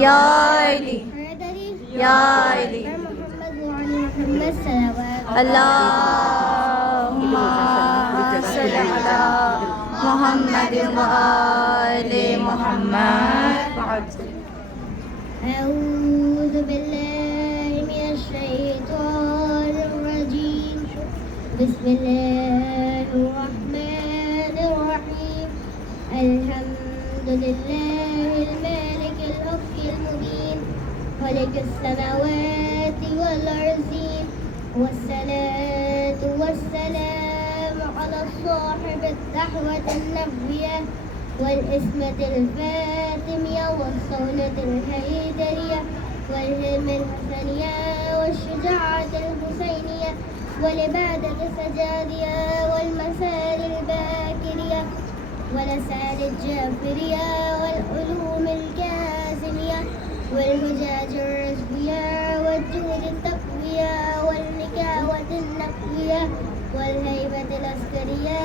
یا علی حیدری یا علی محمد وعلی محمد صلوات اللہم صل علی محمد وآل محمد. أعوذ بالله من الشيطان الرجيم بسم الله الرحمن الرحيم الحمد لله المالك الحق المبين خالق السماوات والأرضين والصلاة والسلام على صاحب الدعوة النبوية والإسمة الفاتمية والصونة الحيدرية والهلم الحسنية والشجاعة الحسينية والعبادة السجادية والمسار الباكرية والأسعار الجعفرية والعلوم الكاسمية والهجاج الرشدية والجهد التقوية والنكاوة النقوية والهيبة العسكرية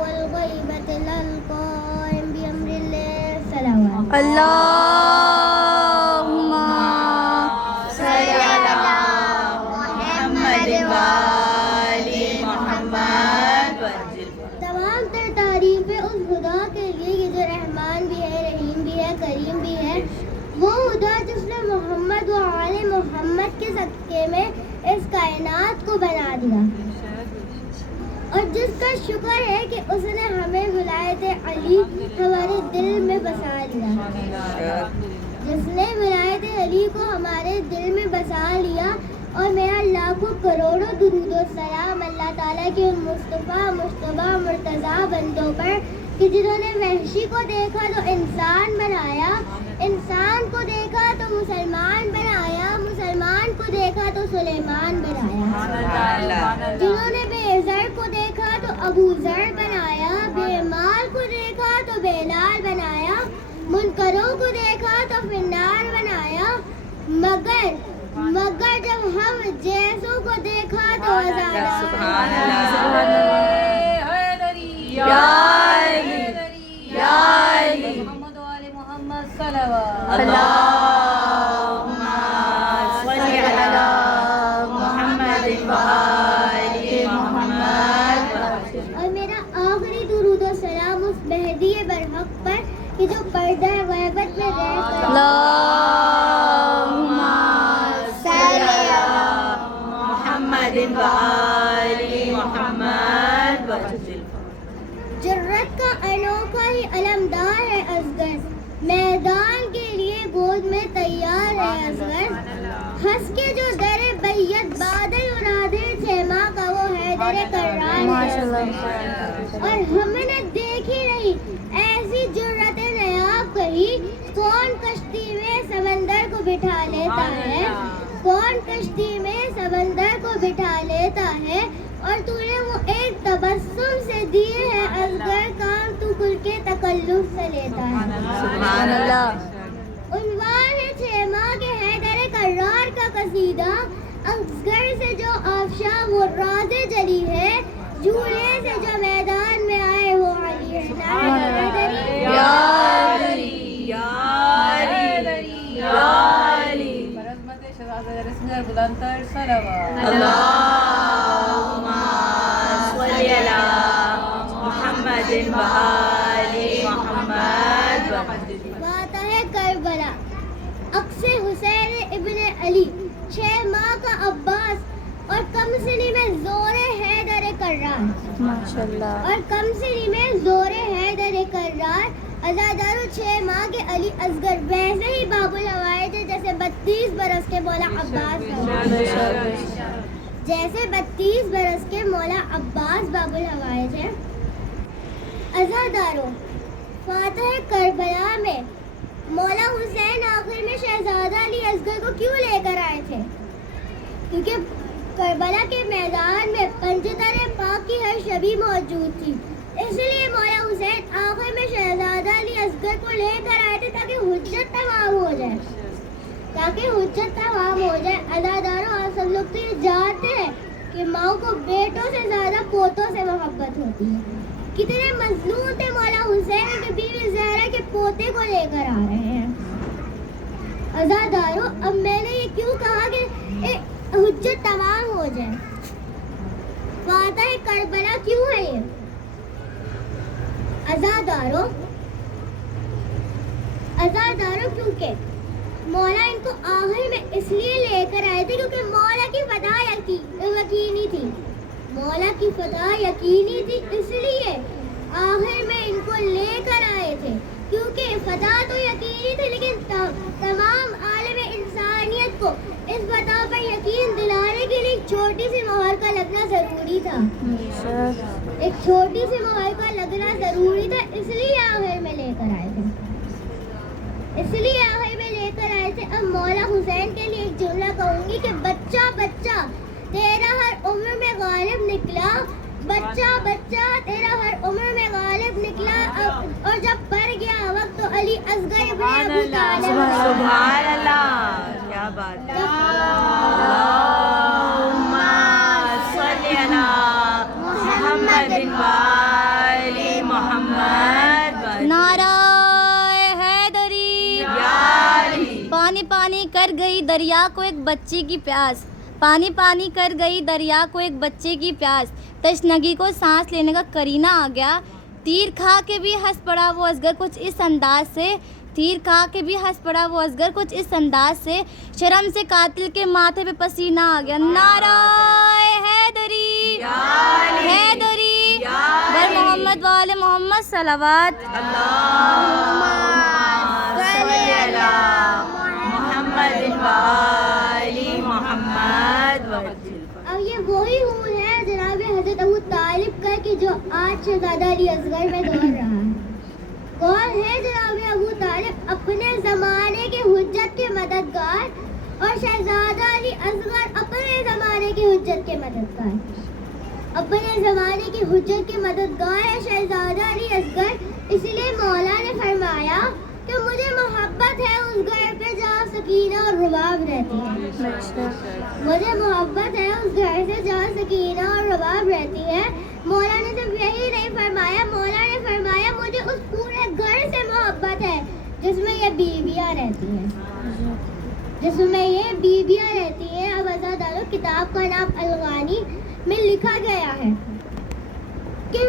والغيبة القائم بأمر الله صلوات. اللہم صل علی محمد وآل محمد. تمام تر تعریفیں اس خدا کے لیے کہ جو رحمان بھی ہے، رحیم بھی ہے، کریم بھی ہے. وہ خدا جس نے محمد و آل محمد کے صدقے میں اس کائنات کو بنا دیا، اور جس کا شکر ہے کہ اس نے ہمیں ولایت علی ہمارے دل میں بسا لیا. جس نے ولایت علی کو ہمارے دل میں بسا لیا. اور میرا لاکھوں کروڑوں درود و سلام اللہ تعالیٰ کے ان مصطفیٰ مجتبیٰ مرتضیٰ بندوں پر کہ جنہوں نے وحشی کو دیکھا تو انسان بنایا، انسان کو دیکھا تو مسلمان بنایا، مسلمان کو دیکھا تو سلیمان بنایا. جنہوں نے بے زر کو دیکھا تو ابو ذر بنایا، بے مال کو دیکھا تو بلال بنایا، منکروں کو دیکھا تو فنار بنایا. مگر جب ہم جیسوں کو دیکھا تو سبحان اللہ. یا علی یا علی محمد وآل محمد صلوات. اللہم صل علی محمد وآل محمد. اور میرا آخری درود و سلام اس مہدی برحق پر کہ جو پردہ غیبت میں رہ کر اللہم صل علی محمد وآل محمد. جرت کا انوکھا ہی علمدار ہے اصغر، میدان کے لیے گود میں تیار ہے اصغر. ہنس کے جو در بیت بادل اڑا دے چیما کا وہ حیدر کرار ہے. اور ہم نے دیکھی نہیں ایسی جرت نیاب کہیں. کون کشتی میں سمندر کو بٹھا لیتا ہے، کون کشتی میں سمندر کو بٹھا لیتا ہے. اور تو نے وہ ایک تبسم سے دیے ہے اصغر کام تو کل کے تکلف سے لیتا ہے. سبحان اللہ. عنوان ہے چیما کے حیدر کرار کا قصیدہ. اصغر سے جو آفشاں وہ راز جلی ہے، جھولے سے جو میدان میں آئے وہ علی ہے. یا علی یا علی یا علی. برحمت شہزادہ رسول بلندتر صلوات. اللہم صل علی محمد وآل محمد. فاتح کربلا عکس حسین ابن علی، 6 ماہ کا عباس اور کم سنی میں زور حیدر کرار. ماشاءاللہ. اور کم سنی میں زور حیدر کرار. ازادارو 6 ماہ کے علی اصغر ویسے ہی باب الہوائے تھے جیسے 32 برس کے مولا عباس تھے. جیسے 32 برس کے مولا عباس باب الہوائے تھے. ازادارو فاتح کربلا میں مولا حسین آخر میں شہزادہ علی اصغر کو کیوں لے کر آئے تھے؟ کیونکہ کربلا کے میدان میں پنجتر پاک کی ہر شبی موجود تھی. اس لیے مولا حسین آخر میں شہزادہ علی اصغر کو لے کر آئے تھے تاکہ حجت تمام ہو جائے. ازاداروں آپ سب لوگ تو یہ جانتے ہیں کہ ماؤں کو بیٹوں سے زیادہ پوتوں سے محبت ہوتی ہے. کتنے مظلوم تھے مولا حسین کہ بیوی زہرا کے پوتے کو لے کر آ رہے ہیں. عزادارو اب میں نے یہ کیوں کہا کہ حجت تمام ہو جائے؟ فاتح کربلا کیوں ہے یہ؟ عزادارو کیونکہ مولا ان کو آخر میں اس لیے لے کر آئے تھے کیونکہ مولا کی فتح یقینی تھی. مولا کی فتح یقینی تھی، اس لیے آخر میں ان کو لے کر آئے تھے. کیونکہ فتح تو یقینی تھی لیکن تمام عالم انسانیت کو اس فتح پر یقین دلانے کے لیے ایک چھوٹی سی مہر کا لگنا ضروری تھا. ایک چھوٹی سی مہر کا لگنا ضروری تھا، اس لیے آخر میں لے کر آئے تھے. اب مولا حسین کے لیے ایک جملہ کہوں گی کہ بچہ بچہ تیرا ہر عمر میں غالب نکلا. بچہ بچہ تیرا ہر عمر میں غالب نکلا، اور جب پڑ گیا وقت تو علی اصغر ابن ابو طالب. سبحان اللہ، کیا بات ہے. اللہم صلی علی محمد و آل محمد. نعرہ حیدری. پانی پانی کر گئی دریا کو ایک بچے کی پیاس. پانی پانی کر گئی دریا کو ایک بچے کی پیاس. تشنگی کو سانس لینے کا کرینہ آ گیا. تیر کھا کے بھی ہنس پڑا وہ اصغر کچھ اس انداز سے. تیر کھا کے بھی ہنس پڑا وہ اصغر کچھ اس انداز سے. شرم سے قاتل کے ماتھے پہ پسینہ آ گیا. نعرہ حیدری حیدری بر محمد وآل محمد صلوات. اللہم صلی علی محمد و آل محمد. اب یہ وہی حور ہے جناب حضرت ابو طالب کا کہ جو آج شہزادہ علی اصغر میں دور رہا ہے. کون ہے جناب ابو طالب؟ اپنے زمانے کے حجت کے مددگار، اور شہزادہ علی اصغر اپنے زمانے کی حجت کے مددگار. اپنے زمانے کی حجت کے مددگار ہے شہزادہ علی اصغر. اس لیے مولا نے فرمایا کہ مجھے محبت ہے اس گھر پہ جہاں سکینہ اور رباب رہتی ہے. مجھے محبت ہے اس گھر سے جہاں سکینہ اور رباب رہتی ہے. مولا نے صرف یہی نہیں فرمایا، مولا نے فرمایا مجھے اس پورے گھر سے محبت ہے جس میں یہ بیویاں رہتی ہیں، جس میں یہ بیویاں رہتی ہیں. اب عزادارو کتاب کا نام الغانی میں لکھا گیا ہے کہ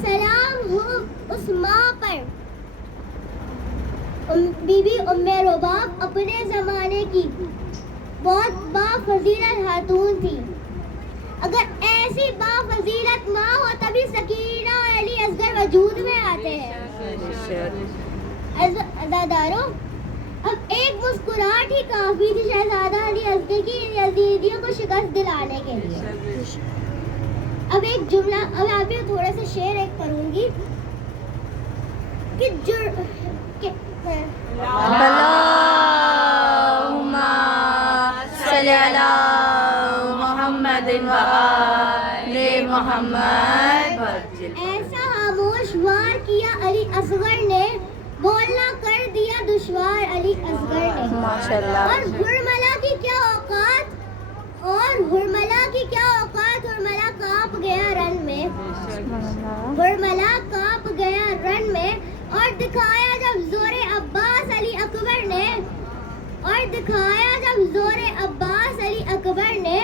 سلام ہو اس ماں پر، بی بی ام رباب اپنے زمانے کی بہت بافضیلت خاتون تھی. اگر ایسی بافضیلت ماں ہو تبھی سکینہ اور علی اصغر وجود میں آتے ہیں. عزادارو اب ایک مسکراہٹ ہی کافی تھی شہزادہ علی اصغر کی یزیدیوں کو شکست دلانے کے لیے. اب ایک جملہ، اب آپ یہ تھوڑا سا شعر ایک کروں گی کہ اللہم صلی علی محمد و آل محمد. ایسا خاموش وار کیا علی اصغر نے، بولنا کر دیا دشوار علی اصغر نے. ماشاءاللہ. اور ہرملا کی کیا اوقات، ہرملا کانپ گیا رن میں. ہرملا کانپ گیا رن میں، اور دکھایا جب زور عباس علی اکبر نے،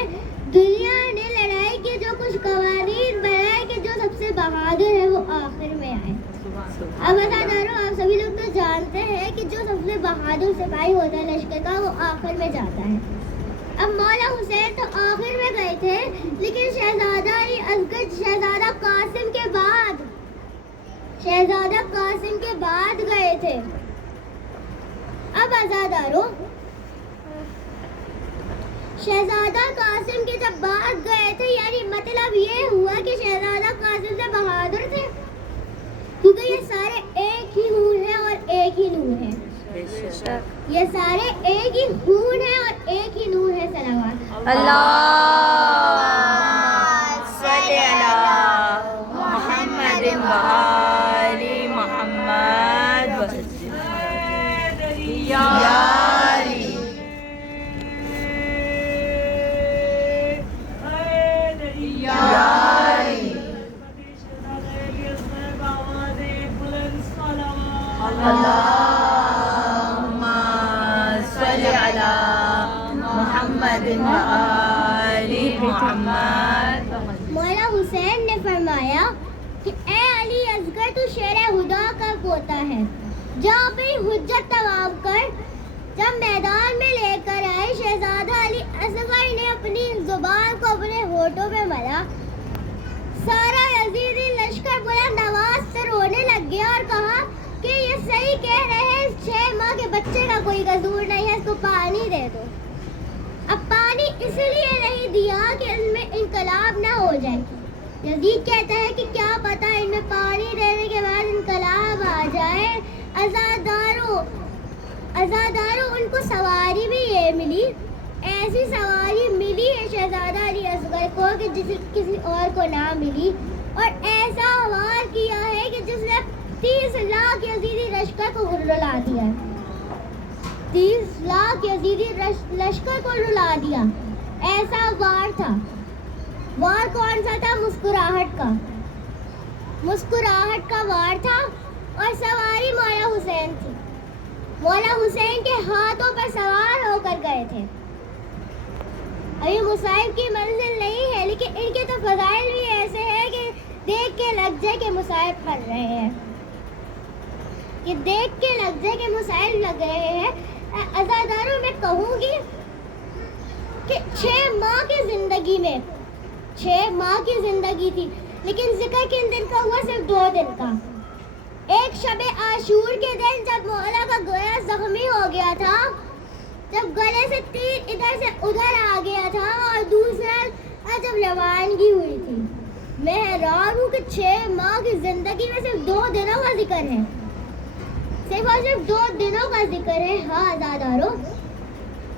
دنیا نے لڑائی کے جو کچھ قوانین بنائے کہ جو سب سے بہادر ہے وہ آخر میں آئے. اب عزادارو آپ سبھی لوگ تو جانتے ہیں کہ جو سب سے بہادر سپاہی ہوتا ہے لشکر کا وہ آخر میں جاتا ہے. اب مولا حسین تو آخر میں گئے تھے لیکن شہزادہ علی اصغر شہزادہ قاسم کے بعد گئے تھے. اب عزادارو شہزادہ قاسم کے جب بعد گئے تھے یعنی مطلب یہ ہوا کہ شہزادہ قاسم سے بہادر تھے، کیونکہ یہ سارے ایک ہی حور ہیں اور ایک ہی نور ہے. یہ سارے ایک ہی خون ہے اور ایک ہی نور ہے. صلوات. اللہم صلی علی محمد و آل محمد. یاری یاری اللہم صلی وآل محمد. مولا حسین نے فرمایا کہ اے علی اصغر تو شیر خدا کا پوتا ہے. جا اپنی حجت تمام کر. جب میدان میں لے کر آئے شہزادہ علی اصغر نے اپنی زبان کو اپنے ہونٹوں پہ ملا. سارا یزیدی لشکر بلند آواز سے رونے لگ گیا اور کہا کہ یہ صحیح کہہ رہے ہیں, 6 ماہ کے بچے کا کوئی قصور نہیں ہے, اس کو پانی دے دو. اب پانی اس لیے نہیں دیا کہ ان میں انقلاب نہ ہو جائے. یزید کہتا ہے کہ کیا پتہ ان میں پانی دینے کے بعد انقلاب آ جائے. عزادارو ان کو سواری بھی یہ ملی, ایسی سواری ملی ہے شہزادہ علی اصغر کو کہ جس کسی اور کو نہ ملی, اور ایسا وار کیا ہے کہ جس نے 30 لاکھ یزیدی لشکر کو رلا دیا. 30 لاکھ یزیدی لشکر کو رلا دیا. ایسا وار تھا. وار کون سا تھا؟ مسکراہٹ کا. مسکراہٹ کا وار تھا اور سواری مولا حسین تھی. مولا حسین کے ہاتھوں پر سوار ہو کر گئے تھے. ابھی مصائب کی منزل نہیں ہے, لیکن ان کے تو فضائل بھی ایسے ہیں کہ دیکھ کے لگ جائے کہ مصائب پھر رہے ہیں, کہ دیکھ کے لگ جائے کہ مصائب لگ رہے ہیں. عزاداروں میں کہوں گی کہ 6 ماہ کی زندگی میں 6 ماہ کی زندگی تھی, لیکن ذکر کن دن کا ہوا؟ صرف 2 دن کا. ایک شب عاشور کے دن جب مولا کا گلا زخمی ہو گیا تھا, جب گلے سے تیر ادھر سے ادھر آ گیا تھا, اور دوسرا جب روانگی ہوئی تھی. میں حیران ہوں کہ 6 ماہ کی زندگی میں صرف 2 دنوں کا ذکر ہے, صرف اور صرف 2 دنوں کا ذکر ہے. ہاں عزادارو,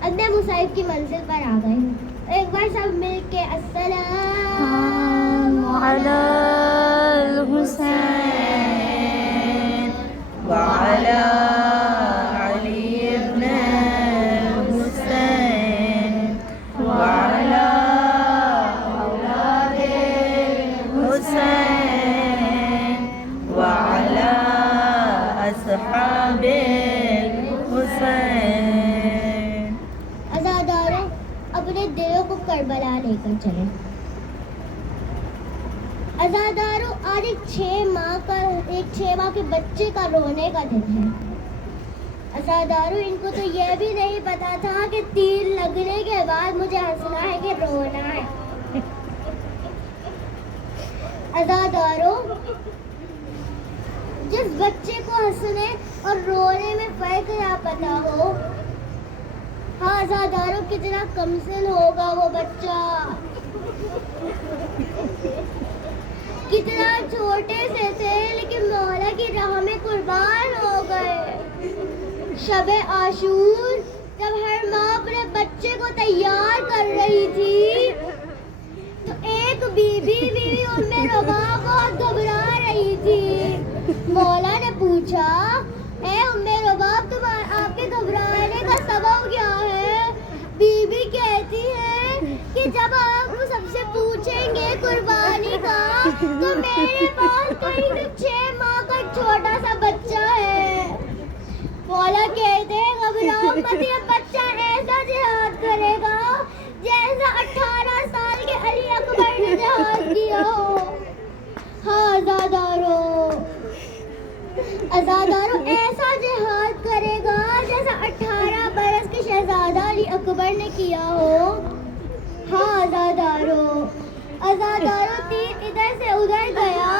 اب میں مصائب کی منزل پر آ گئی ہوں. ایک بار سب مل کے السلام علی الحسین وعلی علی ابن الحسین وعلی اولاد الحسین وعلی اصحاب الحسین. عزاداروں, اپنے دلوں کو کربلا لے کر چلے. عزاداروں, آج ایک 6 ماہ کے بچے کا رونے کا دن ہے. عزاداروں, ان کو تو یہ بھی نہیں پتا تھا کہ تیر لگنے کے بعد مجھے ہنسنا ہے کہ رونا ہے. عزاداروں, جس بچے کو ہنسنے اور رونے میں فرق نہ پتا ہو, ہاں عزاداروں, کتنا کمسن ہوگا وہ بچہ, کتنا چھوٹے سے تھے لیکن مولا کی راہ میں قربان ہو گئے. شب عاشور جب ہر ماں اپنے بچے کو تیار کر رہی تھی, تو ایک بیوی ام رباب بہت گھبرا رہی تھی. مولا نے پوچھا, اے ام رباب, آپ کے گھبرانے کا سبب کیا ہے؟ بیوی کہتی ہے کہ جب آپ سب سے پوچھیں گے قربانی کا, تو میرے پاس کوئی 6 ماہ کا چھوٹا سا بچہ ہے. مولا کہتے ہیں گھبراؤ مت, یہ بچہ ایسا جہاد کرے گا جیسا 18 سال کے علی اکبر نے جہاد کیا ہو. ہاں عزاداروں, ایسا جہاد کرے گا جیسا 18 برس کے شہزادہ علی اکبر نے کیا ہو. ہاں عزاداروں, تیر ادھر سے ادھر گیا.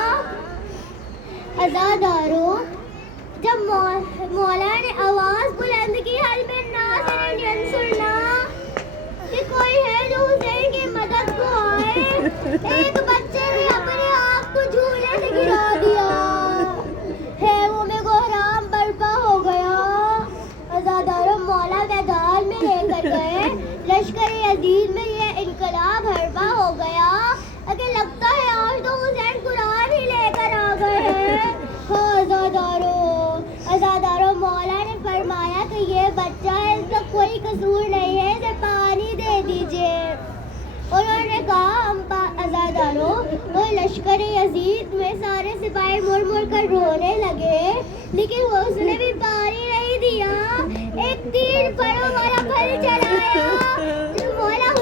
عزاداروں, جب مولا نے آواز بلند کی, حل میں ناصر ینصرنا, کہ کوئی ہے جو حسین کی مدد کو آئے, ایک بچے نے اپنے آپ کو جھولے سے گرا دیا. خیموں میں کوہرام برپا ہو گیا. عزاداروں, مولا میدان میں لے کر گئے. لشکر یزید میں یہ انقلاب برپا ہو گیا. اگر لگتا ہے آج تو حسین قرآن ہی لے کر آ گئے ہیں. ہاں عزاداروں, مولا نے فرمایا کہ یہ بچہ ہے, اس کا کوئی قصور نہیں ہے, اسے پانی دے دیجیے. انہوں نے کہا عزاداروں, وہ لشکر یزید میں سارے سپاہی مڑ مڑ کر رونے لگے, لیکن اس نے بھی پانی نہیں دیا. ایک تیر پروں والا پھل چلایا. مولا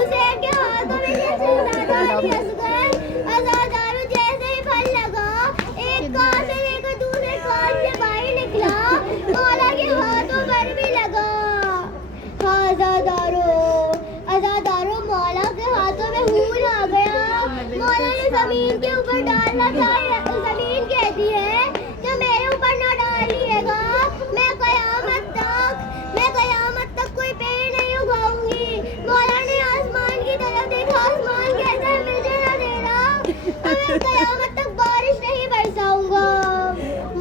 اوپر ڈالنا چاہیے. زمین کہتی ہے کہ میرے اوپر نہ ڈالیے گا, میں قیامت تک کوئی پیڑ نہیں اگاؤں گی. مولا نے آسمان کی طرف دیکھا, آسمان کہتا ہے مجھے نہ دینا, میں قیامت تک بارش نہیں برساؤں گا.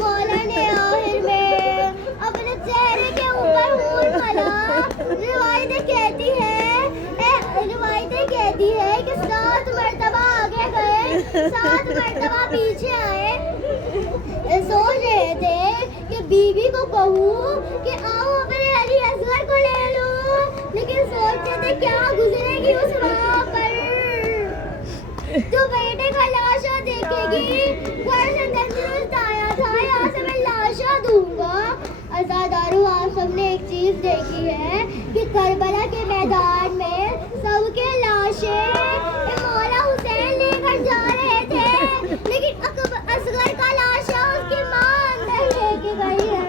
مولا نے آخر میں اپنے چہرے کے اوپر ہور ملا. روایتیں کہتی ہے کہ 7 مرتبہ آگے گئے, 7 مرتبہ پیچھے آئے. سوچ رہے تھے کہ بیوی کو کہوں کہ آؤ اپنے علی اصغر کو لے لو, لیکن سوچتے تھے کیا گزرے گی اس وہاں پر. تو بیٹے کا لاشا دیکھے گی, گھر سے تندرست آیا تھا, یہاں سے میں لاشا دوں گا. عزادارو, آپ سب نے ایک چیز دیکھی ہے کہ کربلا کے میدان میں سب کے لاشیں مولا حسین لے کر جا رہے تھے, لیکن اصغر کا لاشا اس کی ماں اندر لے کے گئی ہے.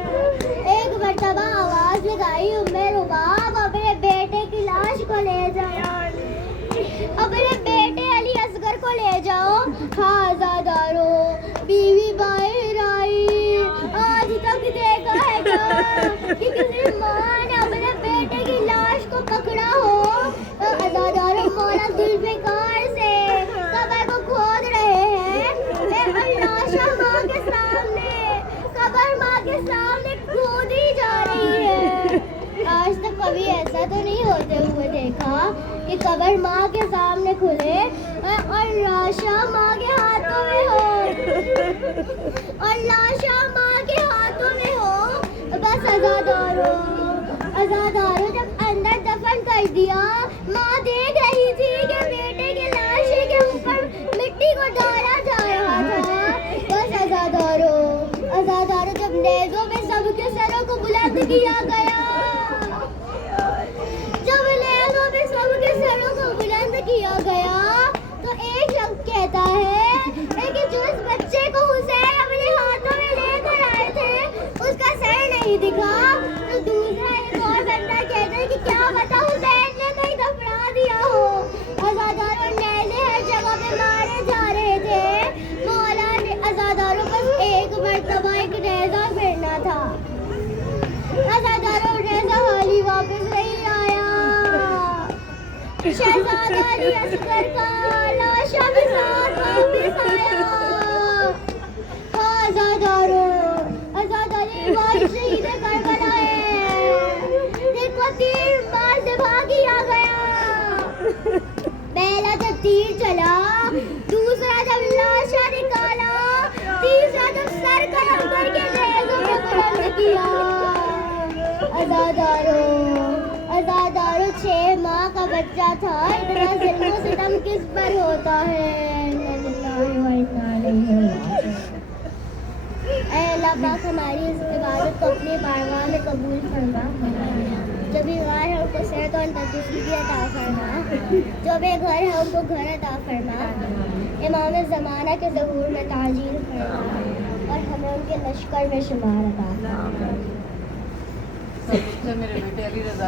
ایک مرتبہ آواز لگائی, رباب اپنے بیٹے کی لاش کو لے جاؤ, اپنے بیٹے علی اصغر کو لے جاؤ. ہاں عزادارو, بیوی باہر آئی, آج تک دیکھا ہے کہ کسی ماں نے اپنے بیٹے کی لاش کو پکڑا ہو. عزادارو, مولا ذوالفقار سے قبر کو کھود رہے ہیں, لاشا ماں کے سامنے, قبر ماں کے سامنے کھودی جا رہی ہے. آج تک کبھی ایسا تو نہیں ہوتے ہوئے دیکھا کہ قبر ماں کے سامنے کھلے اور لاشا ماں کے ہاتھوں میں ہو, اور لاشا ماں کے ہاتھوں میں ہو. بس عزادارو, جب اندر دفن کر دیا, ماں دیکھ رہی تھی کہ بیٹے کے لاشے کے اوپر مٹی کو ڈالا جا رہا تھا. بس عزادارو, جب نیزوں میں سب کے سروں کو بلند کیا گیا, جب نیزوں میں سب کے سروں کو بلند کیا گیا, تو ایک شخص کہتا ہے کہ جس بچے کو حسین اپنے ہاتھوں میں لے کر آئے تھے اس کا سر نہیں دکھا. تو دوسرا ایک اور بندہ کہتا ہے کہ کیا پتا حسین نے کہیں دفنا دیا ہو. عزادارو, نیزے ہر جگہ پہ مارے جا رہے تھے. مولا نے عزادارو بس ایک مرتبہ ایک نیزہ پھیرنا تھا. عزادارو, نیزہ والی واپس نہیں آیا. شہزادہ علی اصغر کا لاشا بھی ساتھ واپس آیا. ہاں عزادارو, شہید کربلا ہے. دیکھو, تیر مار سے بھاگی آ گیا. پہلا جب تیر چلا, دوسرا جب لاشا نکالا, تیسرا جب سر کرم کر کے نیزوں میں بلند کیا. عزادارو, 6 ماہ کا بچہ تھا. اتنا ظلم و ستم کس پر ہوتا ہے. اے اللہ پاک, ہماری اس عبادت کو اپنی بارگاہ میں قبول فرما. جو بھی غار ہے ان کو صحت اور تندرستی عطا فرما, جو بے گھر ہے ان کو گھر عطا فرما. امام زمانہ کے ظہور میں تعجیل فرما, اور ہمیں ان کے لشکر میں شمار عطا فرما. میرے بیٹے علی رضا